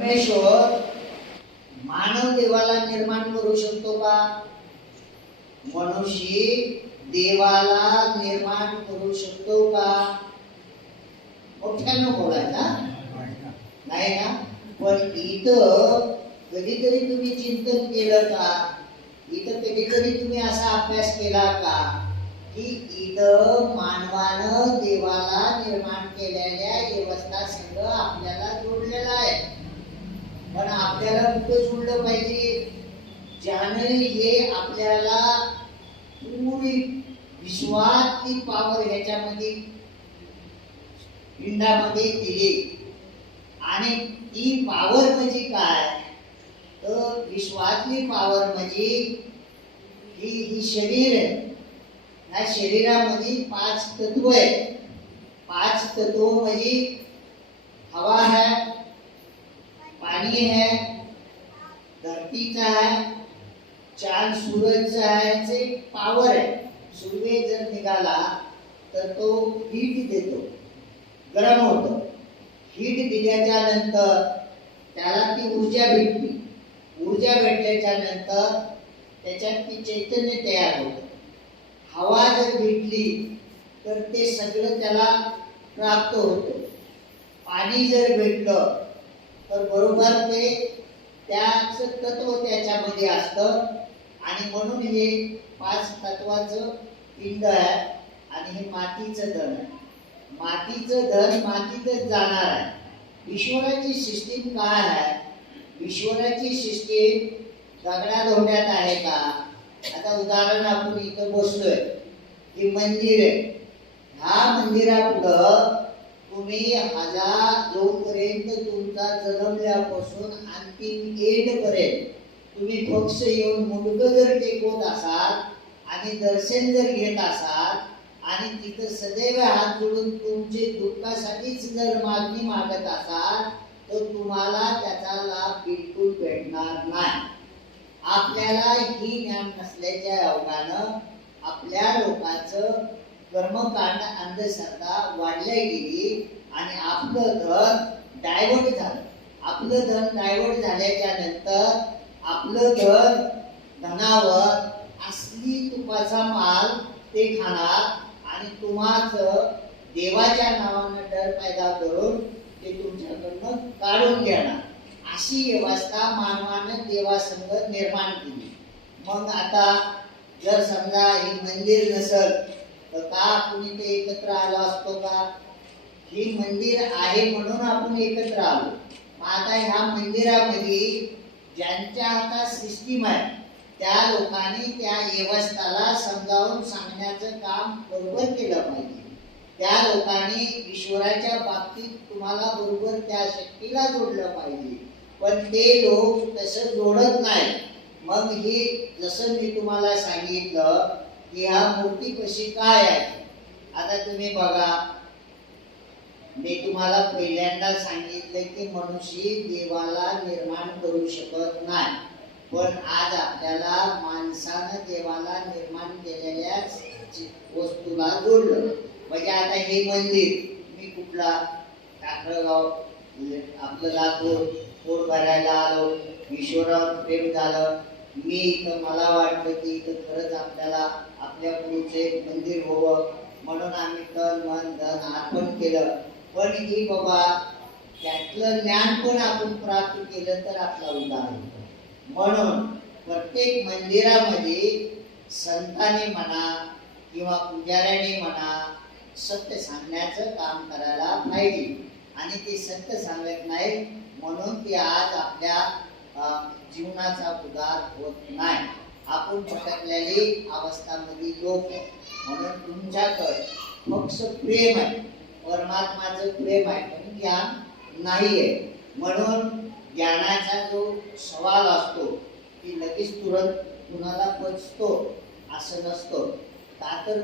परमेश्वर मानव देवाला निर्माण करू शकतो का? मनुष्य देवाला निर्माण करू शकतो का? मोठ्यानं बोलायचा नाही ना. पण इथं कधीतरी तुम्ही चिंतन केलं का? इथं कधीतरी तुम्ही असा अभ्यास केला का की इथं मानवानं देवाला निर्माण केलेल्या व्यवस्था सगळं आपल्याला जोडलेलं आहे. पण आपल्याला कुठं जोडलं पाहिजे? ज्याने हे आपल्याला पूर्ण विश्वातली पावर ह्याच्यामध्ये पिंडामध्ये दिली. आणि ती पावर म्हणजे काय? तर विश्वातली पावर म्हणजे ही शरीर आहे. या शरीरामध्ये 5 तत्व आहे. 5 तत्व म्हणजे हवा है, पानी है, धरतीचा है, चांद सूरजचा आहे. ते पावर आहे. सूर्य जर निघाला तर तो हीट देतो, गरम होतो. हीट दिल्याच्या नंतर त्याला ती ऊर्जा भेटली. ऊर्जा भेटल्याच्या नंतर त्याच्यात ती चैतन्य तयार होतं. हवा जर भेटली तर ते सगळं त्याला प्राप्त होतं. पाणी जर भेटलं तर बरोबर ते त्याचं तत्व त्याच्यामध्ये असतं. आणि म्हणून हे 5 तत्वाचं पिंड आहे. आणि हे मातीचं धन आहे. मातीचं धन मातीतच जाणार आहे. ईश्वराची सिस्टीम काय आहे? ईश्वराची सिस्टीम दगडाधोंड्यात आहे का? आता उदाहरण आपण इथं बसलोय, हे मंदिर आहे. ह्या मंदिरापुढं तुम्ही हजार जोपर्यंत तुमचा जन्मल्यापासून अंतिम एंड पर्यंत तुम्ही फक्त येऊन मुंडकं जर टेकवत असाल आणि दर्शन जर घेत असाल आणि तिथं सदैव हात जोडून तुमचे दुःखासाठीच जर मागणी मागत असाल तर तुम्हाला त्याचा लाभ बिलकुल भेटणार नाही. आपल्याला ही ज्ञान नसल्याच्या योगानं आपल्या लोकांचं कर्मकांड अंधश्रद्धा वाढल्या गेली आणि आपलं धन डायव्हर्ट झालं. आपलं धन डायव्हर्ट झाल्याच्या नंतर आपलं धनावर असली तुपाचा माल ते खाणार आणि तुम्हाचं देवाच्या नावानं डर पैदा करून ते तुमच्याकडनं काढून घेणार. अशी व्यवस्था मानवानं देवासंग निर्माण केली. मग आता जर समजा हे मंदिर नसल तर का आपण इथे एकत्र आलो असतो का? हे मंदिर आहे म्हणून आपण एकत्र आलो. मग आता ह्या मंदिरामध्ये ज्यांच्या हातात सिस्टीम आहे त्या लोकांनी त्या व्यवस्थाला समजावून सांगण्याचं काम बरोबर केलं पाहिजे. त्या लोकांनी ईश्वराच्या बाबतीत तुम्हाला बरोबर त्या शक्तीला जोडलं पाहिजे. पण ते लोक तसं जोडत नाही. मग हे जसं मी तुम्हाला सांगितलं की ह्या मूर्ती कशी काय आहे. आता तुम्ही बघा, मी तुम्हाला पहिल्यांदा सांगितलं की मनुष्य देवाला निर्माण करू शकत नाही. पण आज आपल्याला माणसानं देवाला निर्माण केलेल्या वस्तूला जोडलं. म्हणजे आता हे मंदिर मी कुठला टाकळगाव आपलं लातूर पोट भरायला आलो, ईश्वरावर प्रेम झालं. मी इथं मला वाटलं की इथं खरंच आपल्याला आपल्या गुरुचे मंदिर व्हावं म्हणून आम्ही तन मन धन अर्पण केलं. पण ही बाबा त्यातलं ज्ञान पण आपण प्राप्त केलं तर आपला उद्धार होतो. म्हणून प्रत्येक मंदिरामध्ये संतांनी म्हणा किंवा पुजाऱ्याने म्हणा सत्य सांगण्याचं काम करायला पाहिजे. आणि ते सत्य सांगत नाही म्हणून ते आज आपल्या जीवनाचा उद्धार होत नाही. आपण भटकलेली अवस्थामध्ये लोक आहे. म्हणून तुमच्याकडे फक्त प्रेम आहे, परमात्माचं प्रेम आहे, पण ज्ञान नाही आहे. म्हणून ज्ञानाचा जो सवाल असतो की लगेच तुरंत कुणाला पचतो असं नसतं. का तर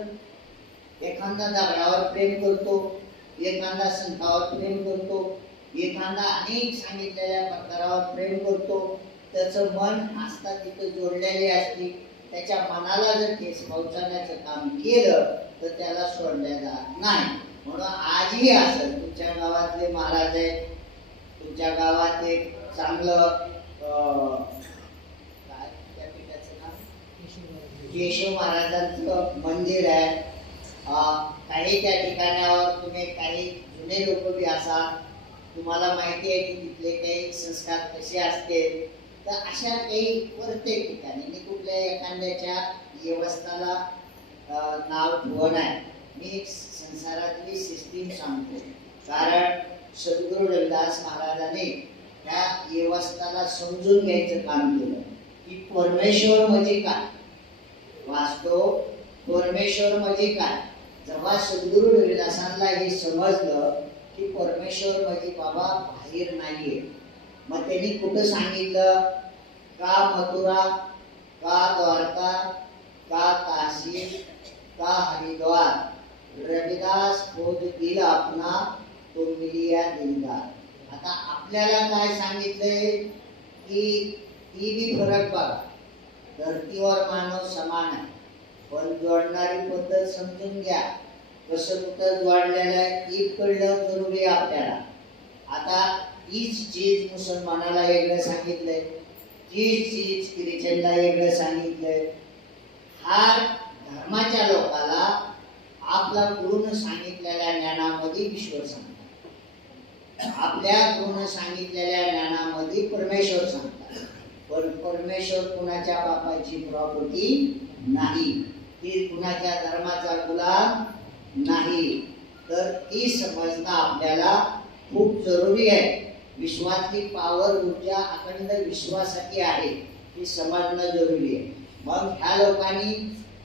एखादा दगडावर प्रेम करतो, एखादा संतावर प्रेम करतो, एखादा अनेक सांगितलेल्या प्रकारावर प्रेम करतो. त्याचं मन आस्था तिथं जोडलेली असते. त्याच्या मनाला जर ठेस पोहोचवण्याचं काम केलं तर त्याला सोडल्या जात नाही. म्हणून आजही असं तुमच्या गावातले महाराज आहेत, तुमच्या गावात एक चांगलं काय त्या पीठाचं नाव केशव महाराजांचं मंदिर आहे. काही त्या ठिकाणावर तुम्ही काही जुने लोक बी असाल, तुम्हाला माहिती आहे की तिथले काही संस्कार कसे असते. तर अशा काही प्रत्येक ठिकाणी मी कुठल्या एखाद्याच्या व्यवस्थाला नाव ठेवण आहे, मी संसारातली सिस्टीम सांगतो. कारण सद्गुरू रविदास महाराजांनी त्या व्यवस्थाला समजून घ्यायचं काम केलं की परमेश्वर म्हणजे काय, वास्तव परमेश्वर म्हणजे काय. जेव्हा सद्गुरू रविदासांना हे समजलं की परमेश्वर म्हणजे बाबा बाहेर नाहीये, मग त्यांनी कुठं सांगितलं, का मथुरा, का द्वारका, का काशी, का हरिद्वार, रविदास खोज दिल अपना तो मिलिया दिलदार. आता आपल्याला काय सांगितलंय की बी फरक बघा, धर्तीवर मानव समान आहे, पण जोडणारी पद्धत समजून घ्या. कसं कुठं जोडलेलं आहे ईद कळलं जरुरी आहे आपल्याला. आता हीच चीज मुसलमानाला वेगळं सांगितलंय, तीच चीज ख्रिश्चनला वेगळं सांगितलंय. हा धर्माच्या लोकाला आपला गुरुनं सांगितलेल्या ज्ञानामध्ये ईश्वर सांगतात, आपल्या गुरुनं सांगितलेल्या ज्ञानामध्ये परमेश्वर सांगतात. पण परमेश्वर कुणाच्या बापाची प्रॉपर्टी नाही, ती कुणाच्या धर्माचा गुलाम नाही. तर ती समजणं आपल्याला खूप जरुरी आहे. विश्वातली पावर ऊर्जा अखंड विश्वासाठी आहे, ती समजणं जरुरी आहे. मग ह्या लोकांनी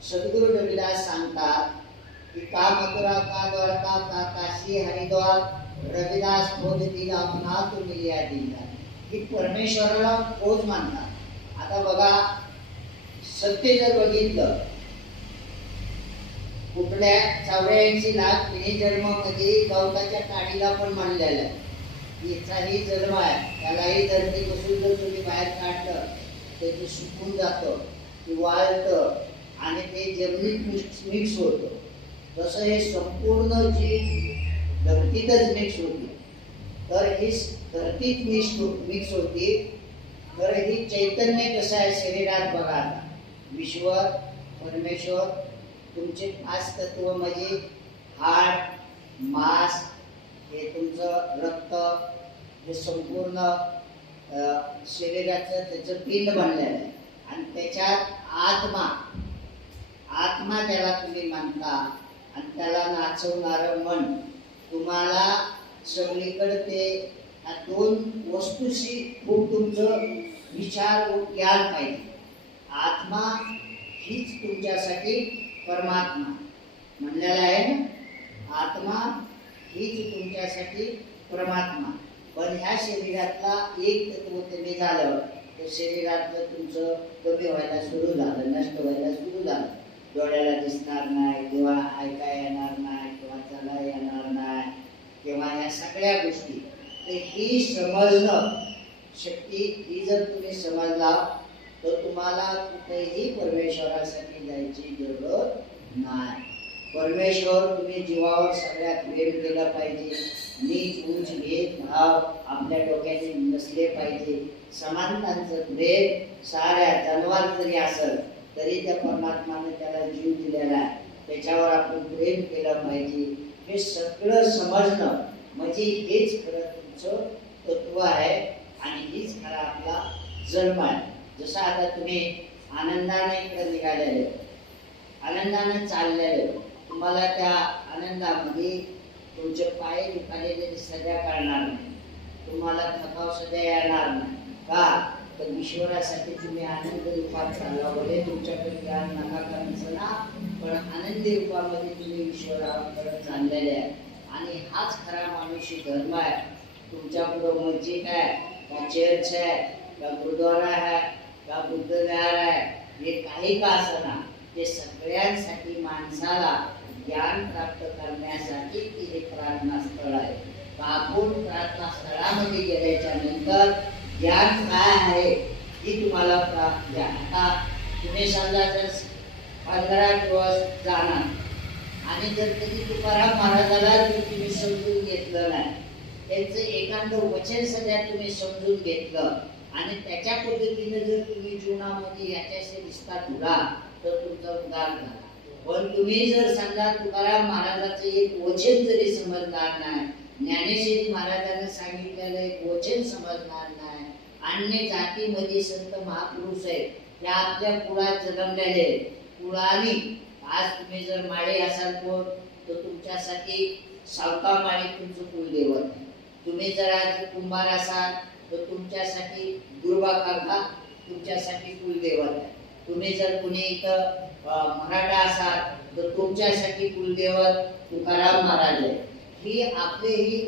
सद्गुरू रविदास सांगतात की का मथुरा, का द्वारका, का काशी हरिद्वार, रविदास खोज दिला अपना तो मिलिया दिलदार. की परमेश्वराला खोज मानतात. आता बघा, सत्य जर बघितलं, कुठल्या 84 लाख तिने जन्मामध्ये गवताच्या काडीला पण मानलेलं आहे. याचाही जन्म आहे, त्यालाही धरती बसून जर तुम्ही बाहेर काढलं तर ते सुकून जातं, ते वाळतं आणि ते जमिनीत मिक्स होतं. तसं हे संपूर्ण जी धरतीतच मिक्स होती, तर ही धरतीत मिक्स होती. तर ही चैतन्य कसं आहे शरीरात बघा. आता विश्व परमेश्वर तुमचे 5 तत्व म्हणजे हाड, मांस, हे तुमचं रक्त, हे संपूर्ण शरीराचं त्याचं पिंड बनलेलं आहे. आणि त्याच्यात आत्मा, आत्मा त्याला तुम्ही मानता. आणि त्याला नाचवणारं मन. तुम्हाला सगळीकडे ते ह्या 2 वस्तूशी खूप तुमचं विचार यायला पाहिजे. आत्मा हीच तुमच्यासाठी परमात्मा म्हणलेला आहे ना, आत्मा हीच तुमच्यासाठी परमात्मा. पण ह्या शरीरातला एक तत्व कमी झालं तर शरीरातलं तुमचं कमी व्हायला सुरू झालं, नष्ट व्हायला सुरू झालं. डोळ्याला दिसणार नाही, किंवा ऐकाय येणार नाही, किंवा चाला येणार नाही, किंवा ह्या सगळ्या गोष्टी. तर ही समजणं शक्ती ही जर तुम्ही समजला तर तुम्हाला कुठेही परमेश्वरासाठी जायची जरूरत नाही. परमेश्वर तुम्ही जीवावर सगळ्यात प्रेम केलं पाहिजे. नीच उंच भेदभाव आपल्या डोक्याने नसले पाहिजे. समानतांचं प्रेम साऱ्या जनावर जरी असेल तरी त्या परमात्माने त्याला जीव दिलेला आहे, त्याच्यावर आपण प्रेम केलं पाहिजे. हे सगळं समजणं म्हणजे हेच खरं तुमचं तत्व आहे आणि हीच खरा आपला जन्म आहे. जसं आता तुम्ही आनंदाने इकडे निघालेले, आनंदाने चाललेले, तुम्हाला त्या आनंदामध्ये तुमचे पाय दुखालेले सध्या करणार नाही, तुम्हाला थकाव सध्या येणार नाही. का तर ईश्वरासाठी तुम्ही आनंद रूपात चालला. भले तुमच्याकडे ज्ञान नका करायचं ना, पण आनंदी रूपामध्ये तुम्ही ईश्वराकडे चाललेले आहे. आणि हाच खरा मानुषी धर्म आहे. तुमच्या पुढं मस्जिद आहे, का चर्च आहे, का गुरुद्वारा आहे, का बुद्धविहार आहे, हे काही का असना, ते सगळ्यांसाठी माणसाला ज्ञान प्राप्त करण्यासाठी हे प्रार्थना स्थळ आहे. आपण प्रार्थना स्थळामध्ये गेल्याच्या नंतर ज्ञान काय आहे ही तुम्हाला आता तुम्ही समजा जर 15 दिवस जाणार आणि जर कधी तुकाराम महाराजाला जर तुम्ही समजून घेतलं नाही, त्यांचं एखादं वचन सध्या तुम्ही समजून घेतलं आणि त्याच्या पद्धतीने जर तुम्ही जीवनामध्ये याच्याशी रिश्ता ठेवला तर तुमचा उद्धार झाला. पण तुम्ही जर समजा तुकाराम महाराजाचं एक वचन जरी समजणार नाही, ज्ञानेश्वरी महाराजांनी सांगितलेलं एक वचन समजणार नाही, अन्य जातीमध्ये संत महापुरुष आहेत त्या आपल्या कुळात जन्मलेले कुळाने, आज तुम्ही जर माळे असाल तर तुमच्यासाठी सावका माळी तुमचं कुलदैवत आहे. तुम्ही जर आज कुंभार असाल तर तुमच्यासाठी दुर्वा काका तुमच्यासाठी कुलदैवत आहे. तुम्ही जर कुणी इथं मराठा असाल तर तुमच्यासाठी कुलदैवत तुकाराम महाराज आहे. ही आपलेही,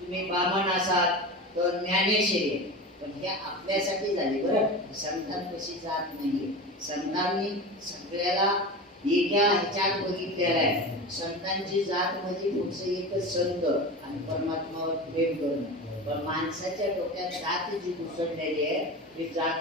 तुम्ही ब्राह्मण असाल तर ज्ञानेश्वरी, पण हे आपल्यासाठी झाले बरं. संतांपाशी जात नाहीये. संतांनी सगळ्याला एका ह्याच्यात बघितलेला आहे. संतांची जात म्हणजे पुढचं एकच संत आणि परमात्मावर प्रेम करणं. पण माणसाच्या डोक्यात जात जी घुसळलेली आहे ती जात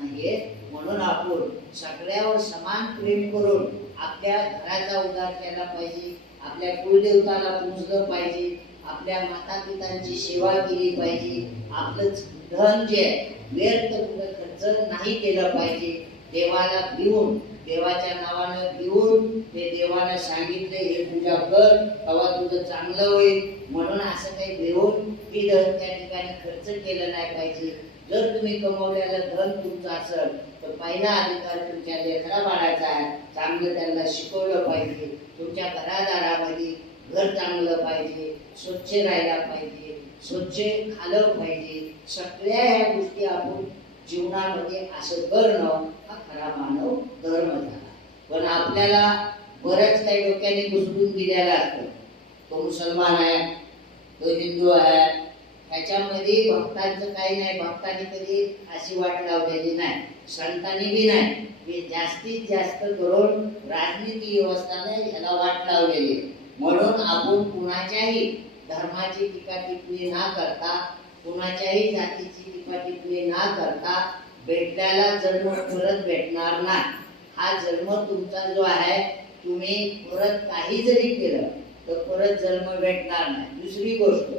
नाहीये. म्हणून आपण सगळ्यावर समान प्रेम करून आपल्या घराचा उद्धार केला पाहिजे, आपल्या कुलदेवताला पूजलं पाहिजे, आपल्या माता पितांची सेवा केली पाहिजे. आपलं धन जे व्यर्थ कुठं खर्च नाही केलं पाहिजे. देवाला भिवून, देवाच्या नावानं भिवून ते देवाला सांगितले हे पूजा कर तेव्हा तुझं चांगलं होईल म्हणून असं काही भिवून ही धन त्या ठिकाणी खर्च केलं नाही पाहिजे. जर तुम्ही कमवलेलं धन तुमचं असेल तर पहिला अधिकार तुमच्या लेकरा बाळाचा आहे. चांगलं त्यांना शिकवलं पाहिजे. तुमच्या घरादारामध्ये घर चांगलं पाहिजे, स्वच्छ राहायला पाहिजे, स्वच्छ खाल्लं पाहिजे. सगळ्या ह्या गोष्टी आपण जीवनामध्ये असं करणं हा खरा मानव धर्म झाला. पण आपल्याला बऱ्याच काही डोक्याने घुसडून दिलेला असतो. तो मुसलमान आहे, तो हिंदू आहे, ह्याच्यामध्ये भक्तांचं काही नाही. भक्तांनी कधी अशी वाट लावलेली नाही, संतांनी बी नाही. हे जास्तीत जास्त करून राजनीती व्यवस्थाने ह्याला वाट लावलेली. म्हणून आपण कुणाच्याही धर्माची टीका टिप्पणी न करता, कुणाच्याही जातीची टीका टिप्पणी न करता, भेटल्याला जन्म परत भेटणार नाही. हा जन्म तुमचा जो आहे तुम्ही परत काही जरी केलं तर परत जन्म भेटणार नाही. दुसरी गोष्ट,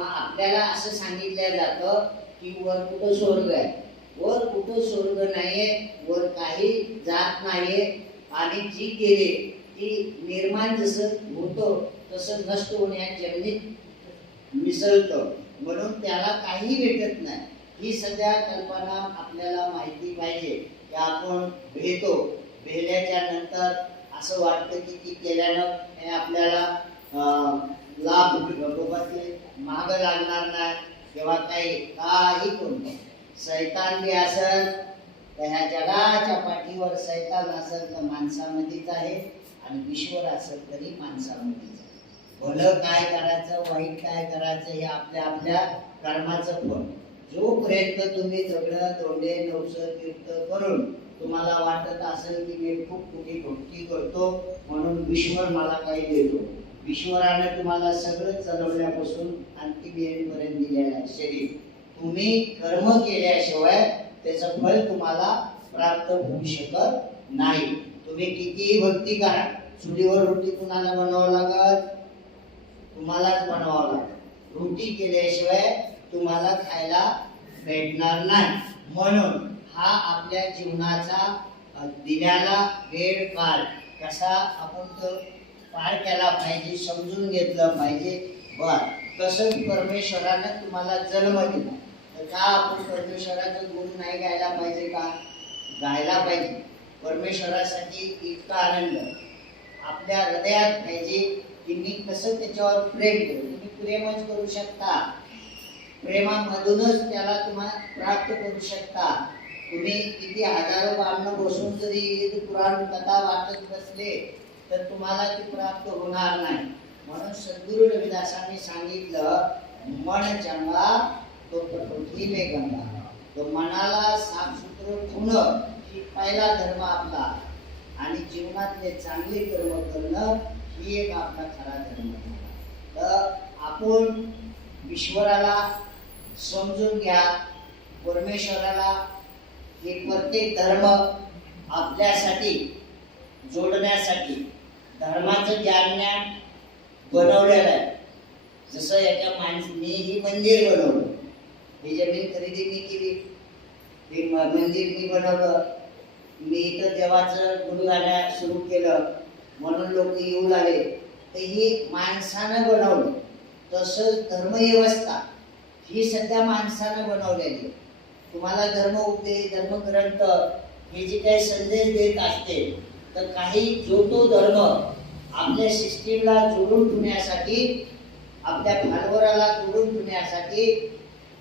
आपल्याला असं सांगितलं जातं की वर कुठं स्वर्ग आहे. वर कुठं स्वर्ग नाहीये, वर काही जात नाहीये. आणि जी केले ती निर्माण जसं होतं तसं नष्ट होण्या जमिनीत मिसळतं, म्हणून त्याला काही भेटत नाही. ही सगळ्या कल्पना आपल्याला माहिती पाहिजे की आपण भेटतो. भेटल्याच्या नंतर असं वाटतं की ती केल्यानं हे आपल्याला लाभ माग लागणार नाही किंवा काही कोणतं सैतान बी असेल तर ह्या जगाच्या पाठीवर सैतान असेल तर माणसामध्येच आहे आणि ईश्वर असेल तरी माणसामध्येच आहे. भलं काय करायचं, वाईट काय करायचं हे आपल्या आपल्या कर्माचं फळ. जोपर्यंत तुम्ही दगड तोंडे नवसं तीर्थ करून तुम्हाला वाटत असेल की मी खूप कुठे भक्ती करतो म्हणून ईश्वर मला काही देतो, ईश्वराने तुम्हाला सगळं चालवण्यापासून अंतिम येईपर्यंत दिलेलं आहे शरीर. तुम्ही कर्म केल्याशिवाय त्याचं फळ तुम्हाला प्राप्त होऊ शकत नाही. तुम्ही कितीही भक्ती करा, चुलीवर रोटी कुणाला बनवावं लागत, तुम्हालाच बनवावं लागत. रोटी केल्याशिवाय तुम्हाला खायला भेटणार नाही. म्हणून हा आपल्या जीवनाचा दिलेला वेळ काळ कसा आपण पार केला पाहिजे, समजून घेतलं पाहिजे. बर, तसंच परमेश्वराने तुम्हाला जन्म दिला तर का आपण परमेश्वराचं गुण नाही गायला पाहिजे का? गायला पाहिजे. परमेश्वरासाठी इतका आनंद आपल्या हृदयात पाहिजे की मी कसं त्याच्यावर प्रेम करू. तुम्ही प्रेमच करू शकता, प्रेमामधूनच त्याला तुम्हाला प्राप्त करू शकता. तुम्ही किती हजारो ब्राह्मण बसून जरी पुराण कथा वाचत बसले तर तुम्हाला ती प्राप्त होणार नाही. म्हणून सद्गुरु रविदासांनी सांगितलं, मन चंगा तो पृथ्वी में गंगा. तो मनाला साफसुथरं ठेवणं ही पहिला धर्म आपला आणि जीवनातले चांगले कर्म करणं ही एक आपला खरा धर्म. तर आपण ईश्वराला समजून घ्या, परमेश्वराला हे प्रत्येक धर्म आपल्यासाठी जोडण्यासाठी धर्माचं ज्ञान बनवलेलं आहे. जसं एका माणसाने ही मंदिर बनवलं, ही जमीन खरेदी मी केली, हे मंदिर मी बनवलं, मी इथं देवाचं गुणगाणं सुरू केलं म्हणून लोक येऊ लागले, तर ही माणसानं बनवलं. तसंच धर्मव्यवस्था ही सध्या माणसानं बनवलेली. तुम्हाला धर्मउपदेश, धर्मग्रंथ हे जे काही संदेश देत असते, तर काही जो तो धर्म आपल्या सिस्टीमला जोडून ठेवण्यासाठी, आपल्या फॉलोअराला जोडून ठेवण्यासाठी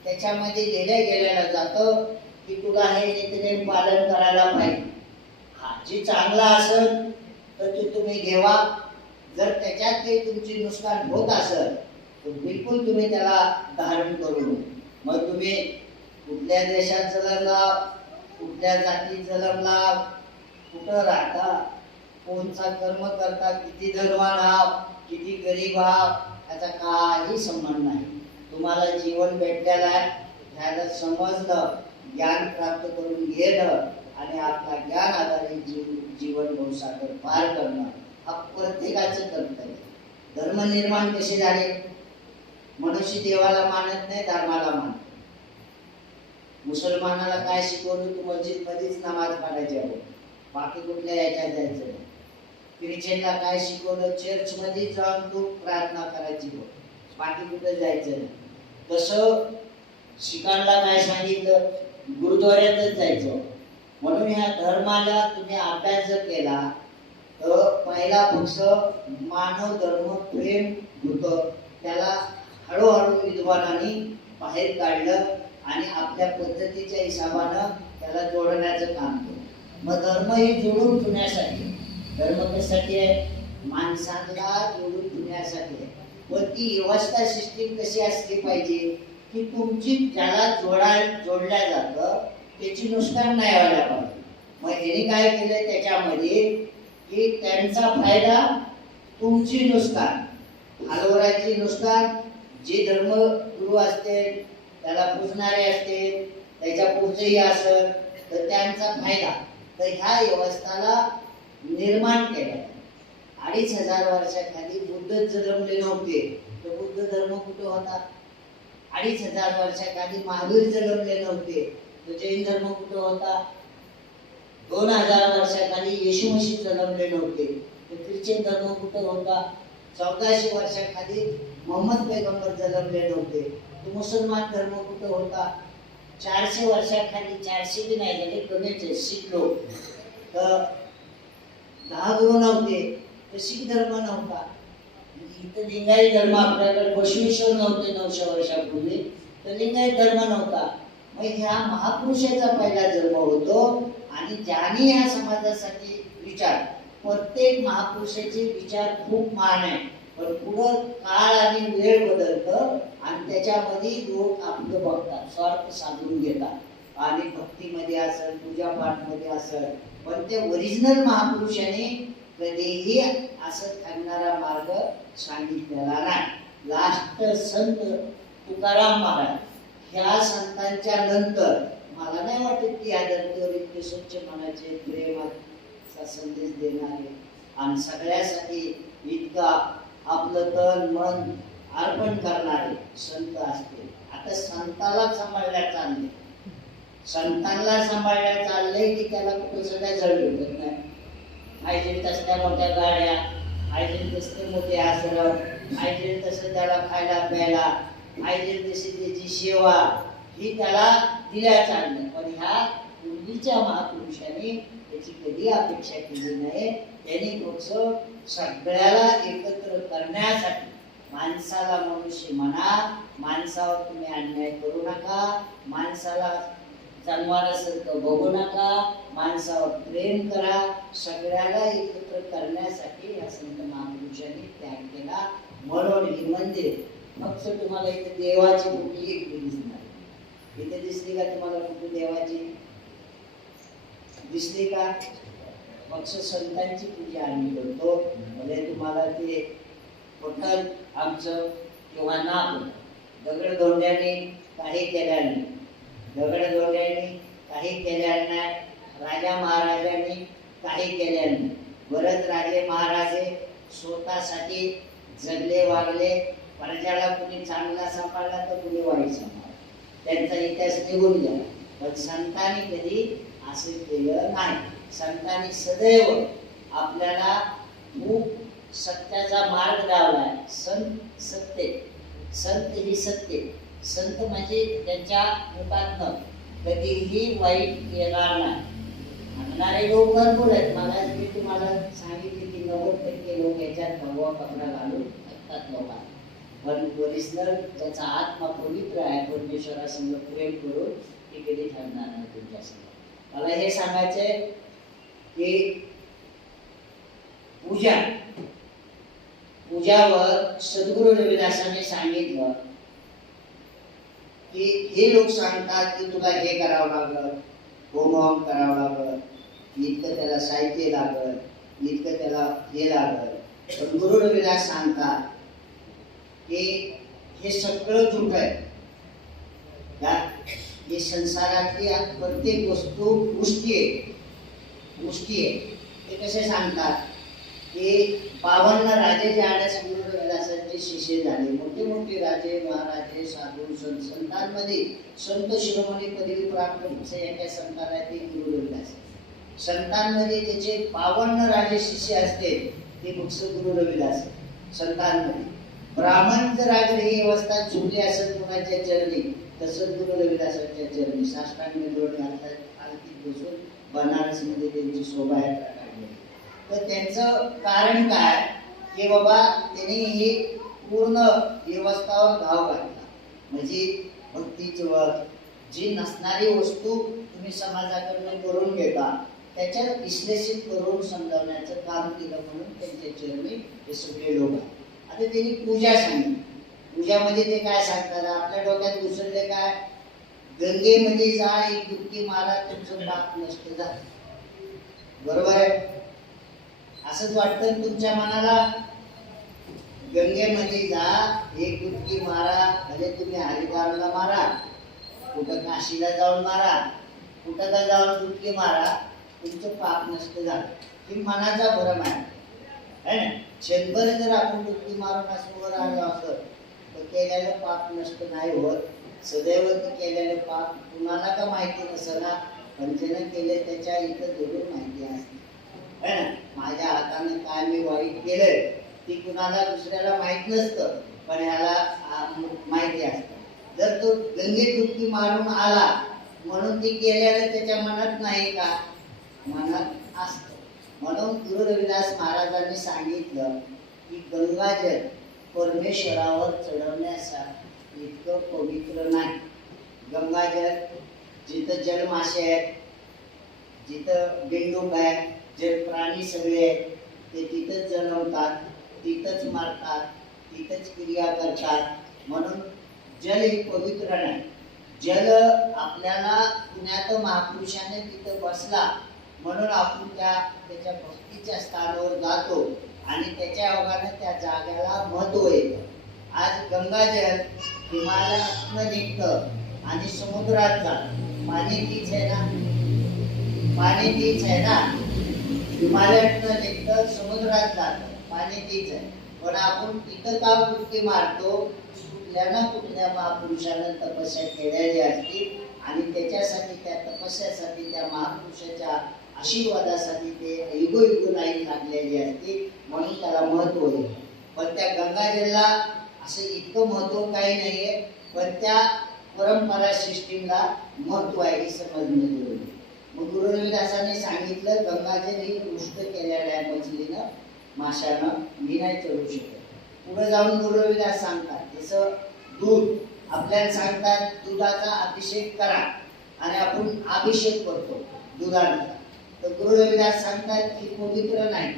त्याच्यामध्ये लिहिलं गेलेलं जातं की तुला हे नीतीनेम पालन करायला पाहिजे. हा जे चांगला असेल तर ते तुम्ही घेवा, जर त्याच्यात काही तुमची नुकसान होत असेल तर बिलकुल तुम्ही त्याला धारण करू नये. मग तुम्ही कुठल्या देशात जन्मला, कुठल्या जातीत जन्मला, कुठं राहता, कोणचा कर्म करता, किती धनवान आहात, किती गरीब आहात, याचा काही संबंध नाही. तुम्हाला जीवन भेटलेलं आहे, त्याला समजलं, ज्ञान प्राप्त करून घेणं आणि आपला ज्ञान आधारित जीवन भवसागर पार करणं हा प्रत्येकाचं कर्तव्य. धर्म निर्माण कसे झाले? मनुष्य देवाला मानत नाही, धर्माला मानत. मुसलमानाला काय शिकवलं? तू मस्जिद मध्येच नमाज पढायची आहे, बाकी कुठल्या याच्यात जायचं नाही. ख्रिश्चनला काय शिकवलं? चर्च मध्ये जाऊन तू प्रार्थना करायची हो, बाकी कुठे जायचं नाही. तसं शिखांना काय सांगितलं? गुरुद्वाऱ्यातच जायचं. म्हणून ह्या धर्माला तुम्ही अभ्यास जर केला तर पहिला पक्ष मानव धर्म प्रेम होतं, त्याला हळूहळू विद्वानांनी बाहेर काढलं आणि आपल्या पद्धतीच्या हिशोबानं त्याला जोडण्याचं काम केलं. मग धर्म ही जोडून ठेवण्यासाठी, धर्म कशासाठी आहे? माणसाला जोडून ठेवण्यासाठी आहे. व ती व्यवस्था सिस्टीम कशी असली पाहिजे की तुमची ज्याला जोडल्या जातं त्याची नुकसान नाही व्हायला पाहिजे. मग ह्याने काय केलं त्याच्यामध्ये की त्यांचा फायदा, तुमची नुकसान, हलवराची नुकसान. जे धर्मगुरू असते त्याला पूजणारे असते, त्याच्या पुढचंही असत तर त्यांचा फायदा. तर ह्या व्यवस्थाला निर्माण केलं. 2500 वर्षाखाली बुद्ध जन्मले नव्हते तर बुद्ध धर्म कुठं होता? 2500 वर्षाखाली महावीर जन्मले नव्हते तर जैन धर्म कुठं होता? 2000 वर्षाखाली येशू मसीह जन्मले नव्हते तर ख्रिश्चन धर्म कुठं होता? 1400 वर्षाखाली मोहम्मद पैगंबर जन्मले नव्हते तर मुसलमान धर्म कुठं होता? 400 वर्षाखाली, 400 बी नाही झाले, कमीच शीख लोक, तर 10 गुरु नव्हते तर शीख धर्म नव्हता. इथं लिंगायत धर्म आपल्याकडे बसवेश्वर नव्हते 900 वर्षापूर्वी तर लिंगायत धर्म नव्हता. मग ह्या महापुरुषाचा पहिला जन्म होतो आणि ज्यांनी ह्या समाजासाठी विचार, प्रत्येक महापुरुषाचे विचार खूप महान आहे, पण पुढं काळ आणि वेळ बदलतं आणि त्याच्यामध्ये लोक आपलं बघतात, स्वार्थ साधून घेतात आणि भक्तीमध्ये असेल, पूजापाठमध्ये असेल, पण ते ओरिजिनल महापुरुषाने कधीही असं थांबणारा मार्ग सांगितलेला नाही. लास्ट संत तुकाराम महाराज, ह्या संतांच्या नंतर मला नाही वाटत की या धर्तीवर इतके स्वच्छ मनाचे प्रेमाचा संदेश देणारे आणि सगळ्यासाठी इतका आपलं तन मन अर्पण करणारे संत असते. आता संताला सांभाळल्या चालले, संतांना सांभाळल्या चालले की त्याला कुठे सगळ्या जळ भेटत नाही. पाहिजे तसल्या मोठ्या गाड्या, पाहिजे तसले मोठे आश्रम, पाहिजे तसं त्याला खायला प्यायला, पाहिजे तशी त्याची सेवा ही त्याला दिल्या चालणे. पण ह्या पूर्वीच्या महापुरुषांनी त्याची कधी अपेक्षा केली नाही. त्यांनी फक्त सगळ्याला एकत्र करण्यासाठी माणसाला मनुष्य म्हणा, माणसावर तुम्ही अन्याय करू नका, माणसाला जन्मासारखं बघू नका, माणसावर प्रेम करा, सगळ्याला एकत्र करण्यासाठी या संत महापुरुषांनी त्याग केला. म्हणून ही मंदिर फक्त तुम्हाला इथे देवाची कुठली इकडे दिसणार, इथे दिसली का तुम्हाला कुठे देवाची दिसली का? फक्त संतांची पूजा आम्ही करतो. म्हणजे तुम्हाला ते पटल आमचं किंवा ना दगडधोंड्याने काही केल्या नाही, दगडधोंड्याने काही केल्या नाही, राजा महाराजांनी काही केल्या नाही. बरेच राजे महाराजे स्वतःसाठी जगले वागले, प्रजाला कुणी चांगला सांभाळला तर कुणी वाईट सांभाळला, त्यांचा इतिहास निघून गेला. पण संतांनी कधी असे केलं नाही. संतांनी सदैव आपल्याला खूप सत्याचा मार्ग लावलाय. संत सत्य, संत ही सत्य. संत म्हणजे त्यांच्या मुखातनं कधीही वाईट येणार नाही. म्हणणारे लोक भरपूर आहेत. मला मी तुम्हाला सांगितले की 90% लोक याच्यात भगवा कपडा घालून ऐकतात लोकांना, पण ओरिजिनल त्याचा आत्मा पवित्र आहे, परमेश्वरासंग प्रेम करून ते कधी ठरणार नाही तुमच्यासंग. मला हे सांगायचंय की पूजावर सद्गुरू रविदासांनी सांगितलं की हे लोक सांगतात की तुला हे करावं लागलं, होम करावं लागलं, इतकं त्याला साहित्य लागल, इतकं त्याला हे लागल. पण गुरु रविदास सांगतात की हे सगळं झूट आहे. हे संसारातली प्रत्येक वस्तू गोष्टी आहे. ते कसे सांगतात की 52 राजे जे आल्या गुरु रविदासांचे शिष्य झाले. मोठे मोठे राजे महाराजे साधू संतांमध्ये संत शिरोमणी पदवी प्राप्त यांच्या संतांना ते गुरु रविदास. संतांमध्ये त्याचे 52 राजे शिष्य असते ते फक्त गुरु रविदास. संतांमध्ये ब्राह्मण जर अगर ही व्यवस्था चुकली असेल कोणाच्या चरणी, तसंच गुरु रविदासांच्या चरणी साष्टांग दोन आरतीत बसून बनारस मध्ये त्यांची शोभायात्रा काढली. तर त्यांचं कारण काय की बाबा त्यांनी ही पूर्ण व्यवस्थावर धाव घातला. म्हणजे भक्तीचं जी नसणारी वस्तू तुम्ही समाजाकडून करून घेता त्याच्यात विश्लेषित करून समजावण्याचं काम केलं म्हणून त्यांच्या चरणी हे सगळे लोक आहेत. आता त्यांनी पूजा सांगितली. पूजामध्ये ते काय सांगतात, आपल्या डोक्यात घुसळले काय, गंगेमध्ये जा एक डुबकी मारा तुमचं पाप नष्ट झालं. बरोबर आहे? असंच वाटतं तुमच्या मनाला. गंगेमध्ये जा एक डुबकी मारा, म्हणजे तुम्ही हरिद्वारला मारा, कुठं काशीला जाऊन मारा, कुठं का जाऊन डुबकी मारा, तुमचं पाप नष्ट झालं. ही मनाचा भरम आहे ना. क्षणभर जर आपण डुबकी मारून असं वर आलो असं तर केलेलं पाप नष्ट नाही होत. सदैव ते केलेलं पाप कुणाला का माहिती नसला, पण ज्यानं केले त्याच्या इथं जरूर माहिती असते है ना. माझ्या हाताने काय मी वाईट केलंय ती कुणाला दुसऱ्याला माहित नसतं, पण ह्याला माहिती असतं. जर तो गंगेत डुबकी मारून आला म्हणून ती केलेलं त्याच्या मनात नाही का, मनात असतं. म्हणून गुरु रविदास महाराजांनी सांगितलं की गंगाजल परमेश्वरावर चढवण्यासाठी इतकं पवित्र नाही. गंगाजल जिथं जलमासे आहेत, जिथं बिंडूक आहेत, जे प्राणी सगळे आहेत ते तिथंच जन्मतात, तिथंच मारतात, तिथंच क्रिया करतात. म्हणून जल हे पवित्र नाही. जल आपल्याला पुण्यात महापुरुषाने तिथं बसला म्हणून आपण त्याच्या भक्तीच्या स्थानावर जातो आणि त्याच्या योगाने त्या जागेला महत्व येतं. आज गंगाजल हिमालयातनं निघतं आणि समुद्रात जातं. पाणी तीच आहे ना, पाणी तीच आहे ना. हिमालयातनं निघतं समुद्रात जातं, पाणी तीच आहे. पण आपण तिथं का डुबकी मारतो, कुठल्या ना कुठल्या महापुरुषानं तपस्या केलेली असते आणि त्याच्यासाठी त्या तपस्यासाठी त्या महापुरुषाच्या आशीर्वादासाठी ते युगोयुग लाईन लागलेली असते, म्हणून त्याला महत्व आहे. पण त्या गंगाजलला असं इतकं महत्व काही नाहीये, पण त्या परंपरा सिस्टीमला महत्व आहे हे समजणं जरुरी. मग गुरु रविदासांनी सांगितलं गंगाजल ही रुष्ट केलेल्या आहे मछलीनं, माशानं, मी नाही चढू शकत. पुढे जाऊन गुरु रविदास सांगतात जसं दूध आपल्याला सांगतात दुधाचा अभिषेक करा आणि आपण अभिषेक करतो दुधाचा. तर गुरु रविदास सांगतात की पवित्र नाही.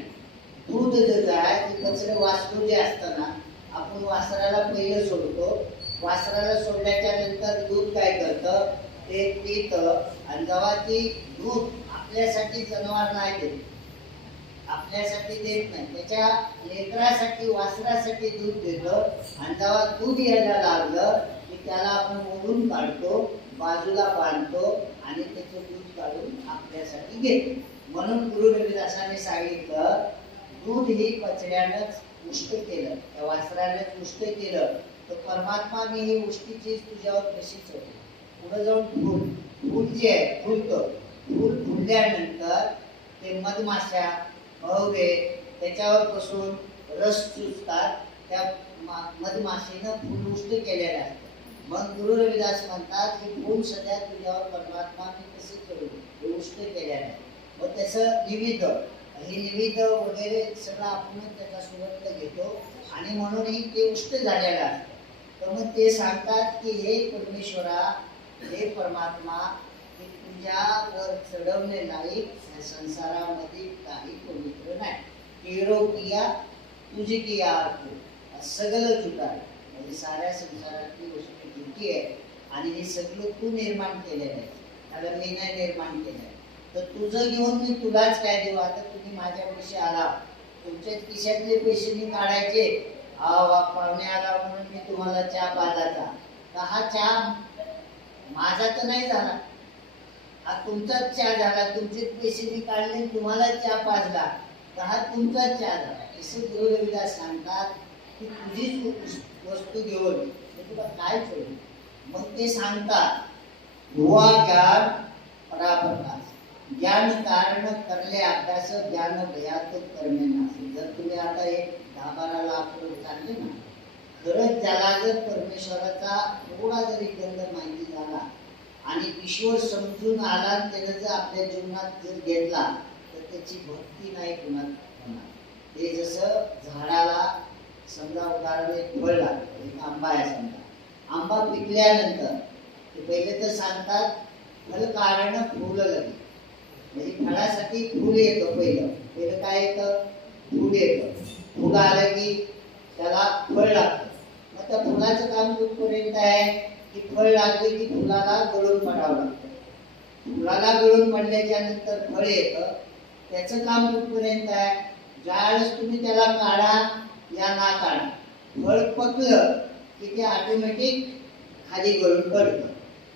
दूध जे आहे ते कचरे वासरू जे असतं ना, आपण वासराला पहिलं सोडतो, वासराला सोडल्याच्या नंतर दूध काय करतं ते पितं आणि जेव्हा ती दूध आपल्यासाठी जनावर नाही देत, आपल्यासाठी देत नाही, त्याच्या लेकरासाठी वासरासाठी दूध देतं आणि जेव्हा दूध यायला लागलं की त्याला आपण मोडून काढतो, बाजूला बांधतो आणि त्याचं दूध काढून आपल्यासाठी घेतो. म्हणून गुरु रविदासांनी सांगितलं दूध ही कचऱ्यानंच उष्ट केलं, त्या वासराने उष्ट केलं, तर परमात्मा मी ही उष्टीची तुझ्यावर कशीच होती. पुढे जाऊन फूल जे आहे फुलतं, फूल फुलल्यानंतर ते मधमाशा भवरे त्याच्यावर बसून रस चुचतात, त्या मधमाशीनं फुल उष्ट केलेलं आहे. मग गुरु रविदास म्हणतात की फूल सध्या तुझ्यावर परमात्मा मी कसे करू, हे उष्ट केलेलं आहे. मग त्याचं निमित्त हे निमित्त वगैरे सगळं आपण त्याचा सुगंध घेतो आणि म्हणूनही ते उष्ट झालेलं असतं. तर मग ते सांगतात की हे परमेश्वरा, हे परमात्मा, हे तुझ्यावर चढवणे नाही, या संसारामध्ये काही पवित्र नाही. केरो किया तुझी किया अर्थ सगळं झुटा आहे, म्हणजे साऱ्या संसारातली गोष्ट झुटी आहे आणि हे सगळं तू निर्माण केलेलं आहे, त्याला मी नाही निर्माण केलं आहे. तर तुझं घेऊन मी तुलाच काय देऊ. आता तुम्ही माझ्यापाशी आला, तुमच्या खिशातले पैसे मी काढायचे, पाहुणे आला म्हणून मी तुम्हाला चहा पाजायचा, तर हा चहा माझा तर नाही झाला, हा तुमचाच चहा झाला. तुमचे पैसे मी काढले, तुम्हाला चहा पाजला, तर हा तुमचाच चहा झाला. असं गुरु रविदास सांगतात की तुझीच वस्तू घेऊन मी तुला काय करू. मग ते सांगतात हुआ ज्ञान पराप्रकाश, ज्ञान कारण करले अभ्यास, ज्ञान भयात कर्मे नासी. जर तुम्ही आता एक 10-12 लाख रुपये चालले ना, खरंच ज्याला जर परमेश्वराचा थोडा जरी गंध माहिती झाला आणि ईश्वर समजून आला, त्यानं जर आपल्या जीवनात जर घेतला, तर त्याची भक्ती नाही कुणात होणार. ते जसं झाडाला समजा उदाहरण एक फळ लागतं, एक आंबा आहे समजा, आंबा पिकल्यानंतर ते पहिले तर सांगतात फल कारण फुल लगे, म्हणजे फळासाठी फुल येतं. पहिलं काय येतं, फुल येतं. फुल आलं की त्याला फळ लागतं. मग त्या फुलाचं काम कुठपर्यंत आहे की फळ लागले की फुलाला गळून पडावं लागतं. फुलाला गळून पडल्याच्या नंतर फळ येतं. त्याचं काम कुठपर्यंत आहे, ज्यावेळेस तुम्ही त्याला काढा या ना काढा, फळ पकलं की ते ऑटोमॅटिक खाली गळून पडतं.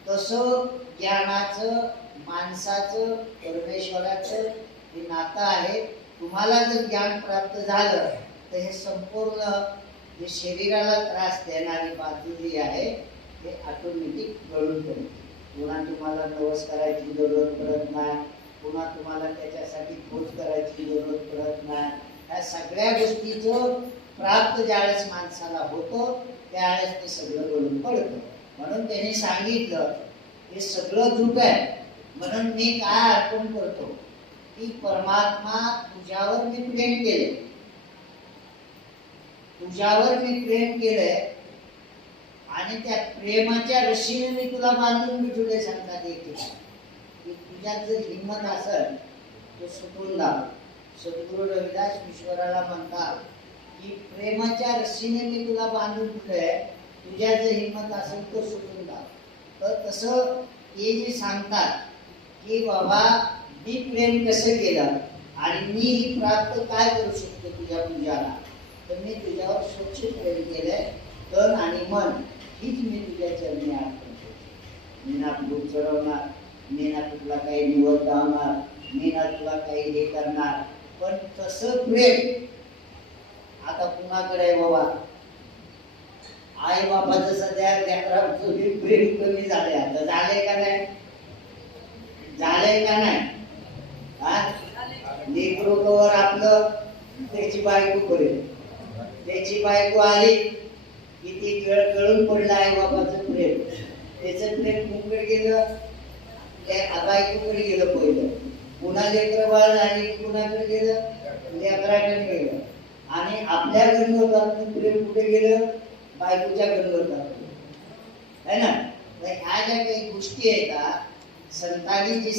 तसं ज्ञानाचं, माणसाचं, परमेश्वराचं हे नातं आहे. तुम्हाला जर ज्ञान प्राप्त झालं तर हे संपूर्ण जे शरीराला त्रास देणारी बाजू जी आहे हे ऑटोमॅटिक गळून पडते. पुन्हा तुम्हाला नवस करायची जरूरत पडत नाही, पुन्हा तुम्हाला त्याच्यासाठी खोज करायची जरूरत पडत नाही. ह्या सगळ्या गोष्टीचं प्राप्त ज्यावेळेस माणसाला होतो त्यावेळेस ते सगळं गळून पडतं. म्हणून त्यांनी सांगितलं हे सगळं झूट आहे, म्हणून मी काय अर्पण करतो की परमात्मा तुझ्यावर मी प्रेम केले, तुझ्यावर मी प्रेम केलंय आणि त्या प्रेमाच्या रशीने मी तुला बांधून बिठवले. सांगतात एक ठिकाणी की तुझ्यात जर हिंमत असेल तो सुटून लाव. सद्गुरु रविदास ईश्वराला म्हणतात की प्रेमाच्या रशीने मी तुला बांधून ठेवलंय, तुझ्या जर हिंमत असेल तो सुटून लाव. तर तसं हे जे सांगतात की बाबा मी प्रेम कसं केलं आणि मी ही प्राप्त काय करू शकतो तुझ्या पूजाला, तर मी तुझ्यावर स्वच्छ प्रेम केलंय. तन आणि मन हीच मी तुझ्या चरणी अर्पण करतो. मी ना भूक चढवणार, मी ना तुला काही निवड लावणार, मी ना तुला काही हे करणार. पण तसं प्रेम आता कुणाकडे आहे बाबा. आई बापाचं सध्या लेकरांचं प्रेम कमी झालंय. आता झालंय का नाही, झालंय का नाही. लेकरू कवर आपलं त्याची बायको करेल, त्याची बायको आली की ती गळून पडलं आई बापाचं प्रेम. त्याचं प्रेम कुणकडे गेलं, त्या बायकोकडे गेलं पहिलं. पुन्हा लेकरं बाळ झाली की कुणाकडे गेलं, लेकराकडे गेलं. आणि आपल्या गणवतातून प्रेम कुठे गेलं, बायकोच्या गणवतातून, है ना. ह्या ज्या काही गोष्टी आहेत संतांनी जी